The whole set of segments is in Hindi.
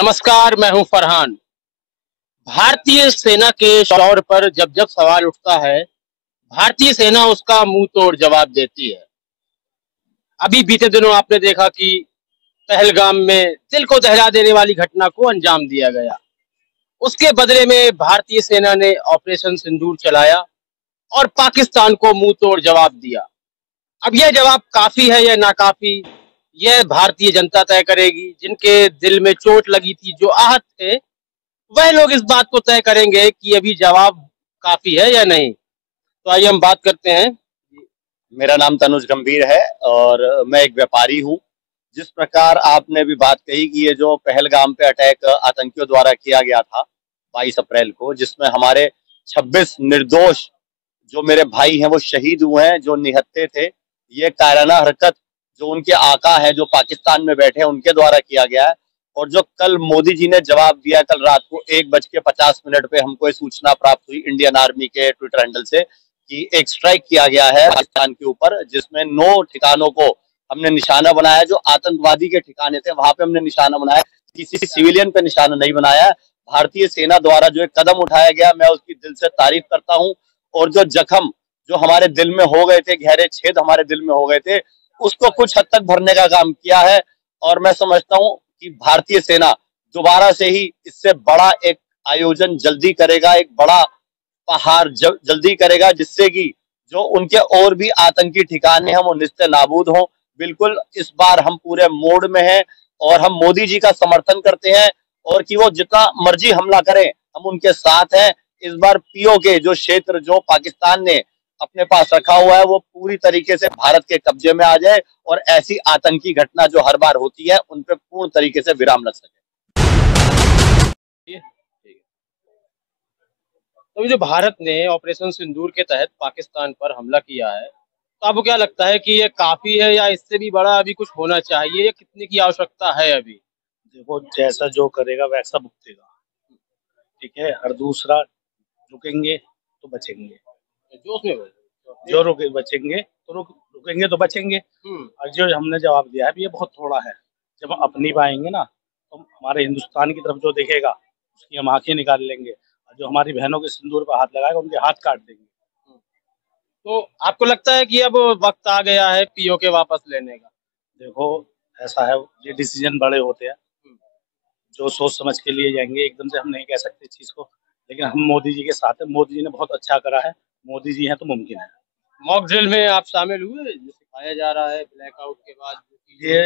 नमस्कार, मैं हूं फरहान। भारतीय सेना के शौर्य पर जब जब सवाल उठता है, भारतीय सेना उसका मुंह तोड़ जवाब देती है। अभी बीते दिनों आपने देखा कि पहलगाम में दिल को दहला देने वाली घटना को अंजाम दिया गया। उसके बदले में भारतीय सेना ने ऑपरेशन सिंदूर चलाया और पाकिस्तान को मुंह तोड़ जवाब दिया। अब यह जवाब काफी है या नाकाफी, यह भारतीय जनता तय करेगी। जिनके दिल में चोट लगी थी, जो आहत थे, वह लोग इस बात को तय करेंगे कि अभी जवाब काफी है या नहीं। तो आइए हम बात करते हैं। मेरा नाम तनुज गंभीर है और मैं एक व्यापारी हूँ। जिस प्रकार आपने भी बात कही कि ये जो पहलगाम पे अटैक आतंकियों द्वारा किया गया था 22 अप्रैल को, जिसमें हमारे 26 निर्दोष जो मेरे भाई हैं वो शहीद हुए हैं, जो निहत्थे थे। ये कायराना हरकत जो उनके आका हैं जो पाकिस्तान में बैठे हैं उनके द्वारा किया गया है। और जो कल मोदी जी ने जवाब दिया, कल रात को 1:50 पे हमको ये सूचना प्राप्त हुई इंडियन आर्मी के ट्विटर हैंडल से कि एक स्ट्राइक किया गया है पाकिस्तान के ऊपर, जिसमें 9 ठिकानों को हमने निशाना बनाया। जो आतंकवादी के ठिकाने थे वहां पे हमने निशाना बनाया, किसी सिविलियन पे निशाना नहीं बनाया। भारतीय सेना द्वारा जो एक कदम उठाया गया, मैं उसकी दिल से तारीफ करता हूँ। और जो जख्म जो हमारे दिल में हो गए थे, गहरे छेद हमारे दिल में हो गए थे, उसको कुछ हद तक भरने का काम किया है। और मैं समझता हूँ कि भारतीय सेना दोबारा से ही इससे बड़ा एक आयोजन जल्दी करेगा, एक बड़ा पहाड़ जल्दी करेगा, जिससे कि जो उनके और भी आतंकी ठिकाने हैं वो निस्ते नाबूद हों। बिल्कुल इस बार हम पूरे मोड में हैं और हम मोदी जी का समर्थन करते हैं, और कि वो जितना मर्जी हमला करें हम उनके साथ हैं। इस बार पीओके जो क्षेत्र जो पाकिस्तान ने अपने पास रखा हुआ है वो पूरी तरीके से भारत के कब्जे में आ जाए और ऐसी आतंकी घटना जो हर बार होती है उन पे पूर्ण तरीके से विराम लग सके। तो जो भारत ने ऑपरेशन सिंदूर के तहत पाकिस्तान पर हमला किया है, तो आपको क्या लगता है कि ये काफी है या इससे भी बड़ा अभी कुछ होना चाहिए, या कितने की आवश्यकता है अभी? देखो, जैसा जो करेगा वैसा भुगतेगा, ठीक है। और दूसरा, रुकेंगे तो बचेंगे, जोश में बोलो। जो रुके बचेंगे तो रुकेंगे तो बचेंगे। और जो हमने जवाब दिया है ये बहुत थोड़ा है। जब हम अपनी पाएंगे ना तो हमारे हिंदुस्तान की तरफ जो देखेगा उसकी हम आंखें निकाल लेंगे, और जो हमारी बहनों के सिंदूर पर हाथ लगाएगा उनके हाथ काट देंगे। तो आपको लगता है कि अब वक्त आ गया है पीओके वापस लेने का? देखो, ऐसा है, ये डिसीजन बड़े होते हैं जो सोच समझ के लिए जाएंगे। एकदम से हम नहीं कह सकते चीज को, लेकिन हम मोदी जी के साथ हैं। मोदी जी ने बहुत अच्छा करा है, मोदी जी हैं तो मुमकिन है। मॉक ड्रिल में आप शामिल हुए, जो सिखाया जा रहा है ब्लैकआउट के बाद? ये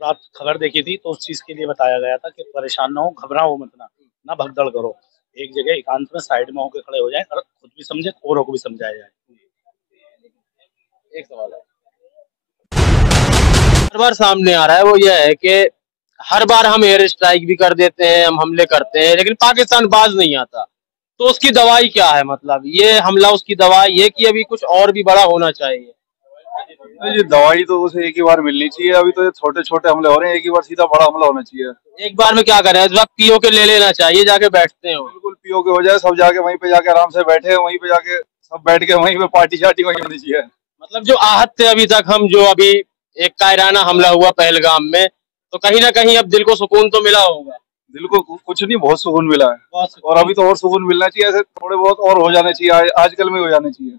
रात खबर देखी थी तो उस चीज के लिए बताया गया था कि परेशान ना हो, घबराओ मत, ना भगदड़ करो, एक जगह एकांत में साइड में होकर खड़े हो जाए और खुद भी समझे, औरों को भी समझाया जाए। एक सवाल है हर बार सामने आ रहा है, वो यह है कि हर बार हम एयर स्ट्राइक भी कर देते हैं, हम हमले करते हैं, लेकिन पाकिस्तान बाज नहीं आता। तो उसकी दवाई क्या है? मतलब ये हमला उसकी दवाई ये कि अभी कुछ और भी बड़ा होना चाहिए? ये दवाई तो उसे एक ही बार मिलनी चाहिए। अभी तो ये छोटे छोटे हमले हो रहे हैं, एक ही बार सीधा बड़ा हमला होना चाहिए। एक बार में क्या करें, इस वक्त पीओके ले लेना चाहिए, जाके बैठते हो। बिल्कुल पीओके हो जाए, सब जाके वहीं पे जाके आराम से बैठे, वहीं पे जाके सब बैठ के वहीं पे पार्टी शार्टी वहीं होनी चाहिए। मतलब जो आहत थे अभी तक, हम जो अभी एक कायराना हमला हुआ पहलगाम में, तो कहीं ना कहीं अब दिल को सुकून तो मिला होगा। दिल को कुछ नहीं, बहुत सुकून मिला है, और अभी तो और सुकून मिलना चाहिए। ऐसे थोड़े बहुत और हो जाने चाहिए, आजकल में हो जाने चाहिए।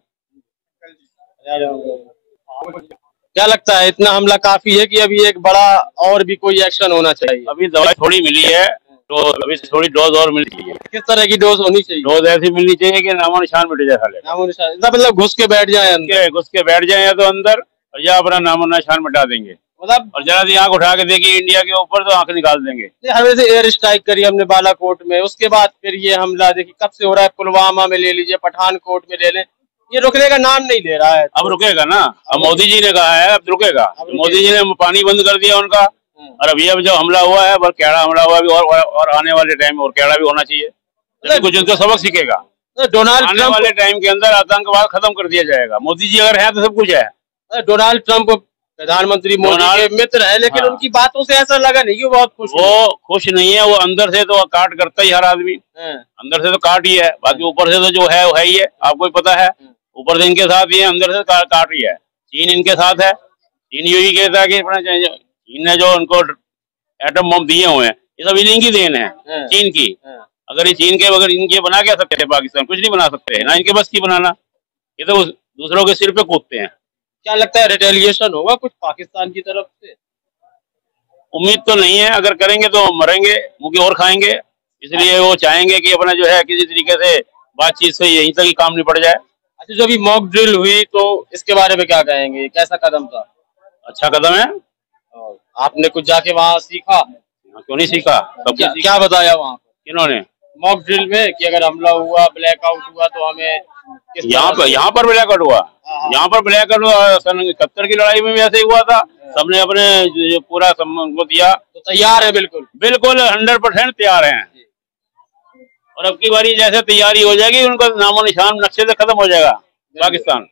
क्या लगता है, इतना हमला काफी है कि अभी एक बड़ा और भी कोई एक्शन होना चाहिए? अभी दवाई थोड़ी मिली है तो अभी थोड़ी डोज और मिलनी चाहिए। किस तरह की डोज होनी चाहिए? डोज ऐसी मिलनी चाहिए कि नामो निशान मिट जाए साले, नामो निशान मतलब घुस के बैठ जाए अंदर, घुस के बैठ जाए या तो अंदर, या अपना नामो निशान मिटा देंगे। मतलब और जरा सी आंख उठा के देखिए इंडिया के ऊपर तो आंख निकाल देंगे। हर वैसे एयर स्ट्राइक करी हमने बालाकोट में, उसके बाद फिर ये हमला देखिए कब से हो रहा है, पुलवामा में ले लीजिए, पठानकोट में ले लें, ये रुकने का नाम नहीं ले रहा है। अब रुकेगा ना, अब मोदी जी ने कहा है अब रुकेगा। मोदी जी ने पानी बंद कर दिया उनका, और अभी अब जो हमला हुआ है बस कैड़ा हमला हुआ है, और आने वाले टाइम में और कैड़ा भी होना चाहिए, कुछ उनको सबक सीखेगा। डोनाल्ड आने ट्रंप वाले टाइम के अंदर आतंकवाद खत्म कर दिया जाएगा। मोदी जी अगर है तो सब कुछ है। डोनाल्ड ट्रंप प्रधानमंत्री मोदी के मित्र है, लेकिन उनकी बातों से ऐसा लगा नहीं कि वो बहुत खुश वो खुश नहीं है। वो अंदर से तो काट करता ही हर आदमी, अंदर से तो काट ही है, बाकी ऊपर से तो जो है वो है ही है, आपको ही पता है। ऊपर से इनके साथ ही है, अंदर से काट ही है। चीन इनके साथ है, चीन यही कहता है कि चीन ने जो उनको एटम बम दिए हुए हैं, ये सब इन्हीं देन है, चीन की। अगर ये चीन के बगैर इनके बना क्या सकते हैं पाकिस्तान? कुछ नहीं बना सकते, ना इनके बस की बनाना। ये तो दूसरों के सिर पे कूदते हैं। क्या लगता है रिटेलिएशन होगा कुछ पाकिस्तान की तरफ से? उम्मीद तो नहीं है, अगर करेंगे तो मरेंगे, मुंह की और खाएंगे। इसलिए वो चाहेंगे कि अपना जो है किसी तरीके से बातचीत से यहीं तक ही काम निपट जाए। अच्छा, जो अभी मॉक ड्रिल हुई तो इसके बारे में क्या कहेंगे? कैसा कदम था? अच्छा कदम है। आपने कुछ जाके वहाँ सीखा? क्यों नहीं सीखा? सब क्या बताया वहाँ? किन्होंने? मॉक ड्रिल में कि अगर हमला हुआ, ब्लैकआउट हुआ तो हमें यहाँ पर ब्लैकआउट हुआ। यहाँ पर ब्लैकआउट हुआ। सन 71 की लड़ाई में भी ऐसे ही हुआ था। सबने अपने पूरा को दिया। तो तैयार है? बिल्कुल बिल्कुल 100% तैयार हैं। और अब की बारी जैसे तैयारी हो जाएगी उनका नामो निशान नक्शे से खत्म हो जाएगा पाकिस्तान।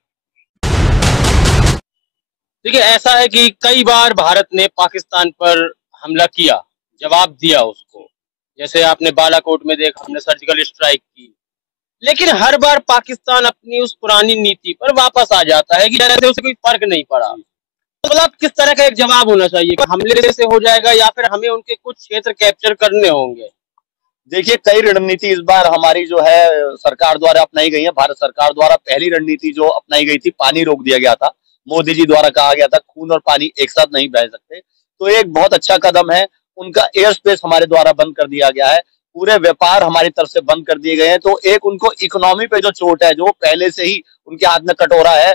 देखिए, ऐसा है कि कई बार भारत ने पाकिस्तान पर हमला किया, जवाब दिया उसको। जैसे आपने बालाकोट में देखा, हमने सर्जिकल स्ट्राइक की। लेकिन हर बार पाकिस्तान अपनी उस पुरानी नीति पर वापस आ जाता है कि जैसे उसे कोई फर्क नहीं पड़ा। तो मतलब किस तरह का एक जवाब होना चाहिए? हमले से हो जाएगा या फिर हमें उनके कुछ क्षेत्र कैप्चर करने होंगे? देखिए, कई रणनीति इस बार हमारी जो है सरकार द्वारा अपनाई गई है। भारत सरकार द्वारा पहली रणनीति जो अपनाई गई थी, पानी रोक दिया गया था। मोदी जी द्वारा कहा गया था खून और पानी एक साथ नहीं बह सकते। तो एक बहुत अच्छा कदम है। उनका एयर स्पेस हमारे द्वारा बंद कर दिया गया है, पूरे व्यापार हमारी तरफ से बंद कर दिए गए हैं। तो एक उनको इकोनॉमी पे जो चोट है, जो पहले से ही उनके हाथ में कटोरा है,